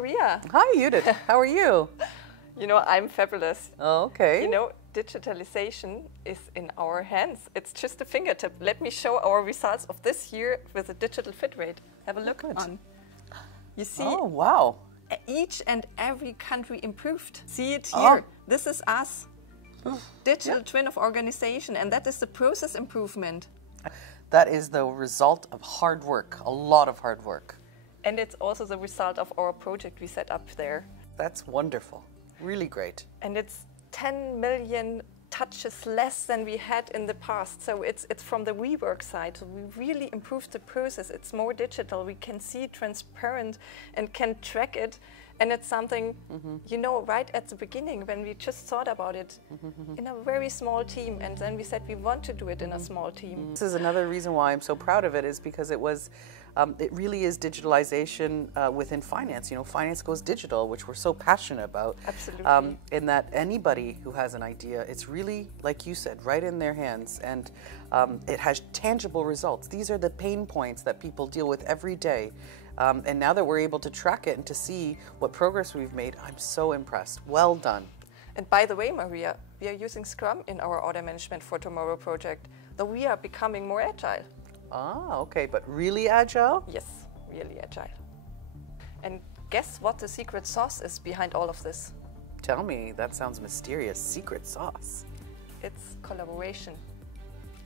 Maria. Hi, Judith. How are you? You know, I'm fabulous. Oh, okay. You know, digitalization is in our hands. It's just a fingertip. Let me show our results of this year with a digital fit rate. Have a look on. You see, oh, wow. Each and every country improved. See it here. Oh. This is us. Digital twin of organization, and that is the process improvement. That is the result of hard work, a lot of hard work. And it's also the result of our project we set up there. That's wonderful. Really great. And it's 10 million touches less than we had in the past. So it's from the rework side. So we really improved the process. It's more digital. We can see transparent and can track it. And it's something, you know, right at the beginning when we just thought about it in a very small team. And then we said we want to do it in a small team. This is another reason why I'm so proud of it, is because it was, it really is digitalization within finance. You know, finance goes digital, which we're so passionate about. Absolutely. In that anybody who has an idea, it's really, like you said, right in their hands. And it has tangible results. These are the pain points that people deal with every day. And now that we're able to track it and to see what progress we've made, I'm so impressed. Well done. And by the way, Maria, we are using Scrum in our Order Management for Tomorrow project, though we are becoming more agile. Ah, okay, but really agile? Yes, really agile. And guess what the secret sauce is behind all of this? Tell me, that sounds mysterious. Secret sauce. It's collaboration.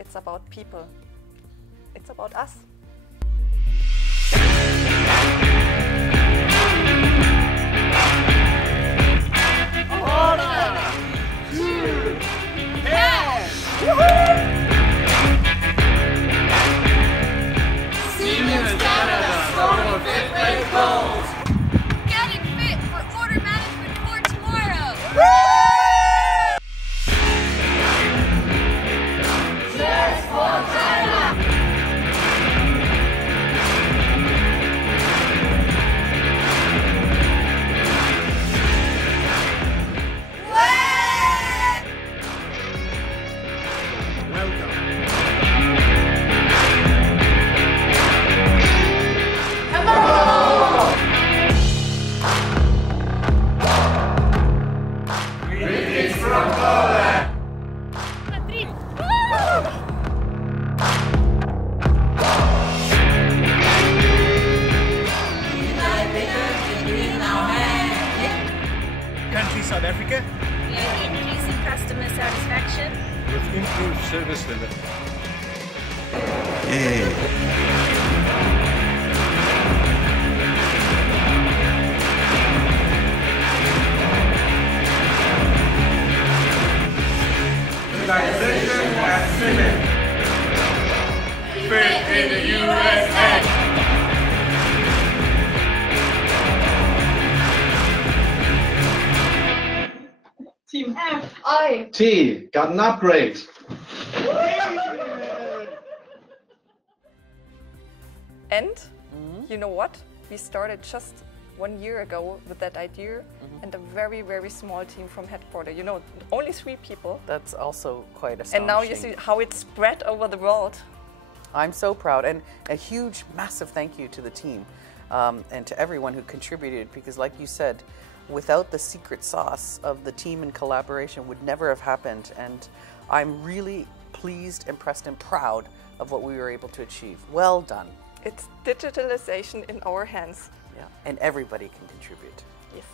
It's about people. It's about us. Siemens Canada, Storm Fit Rate goals. Getting fit for order management for tomorrow. Cheers for China. Country South Africa. And increasing customer satisfaction. With improved service delivery. Organization at Siemens. Fit in the USA. Team F. T got an upgrade. And you know what? We started just 1 year ago with that idea and a very, very small team from headquarters. You know, only 3 people. That's also quite astonishing. And now you see how it's spread over the world. I'm so proud, and a huge, massive thank you to the team and to everyone who contributed, because like you said, without the secret sauce of the team and collaboration would never have happened. And I'm really pleased, impressed, and proud of what we were able to achieve. Well done. It's digitalization in our hands. Yeah, and everybody can contribute. Yes.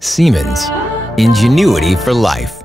Siemens, ingenuity for life.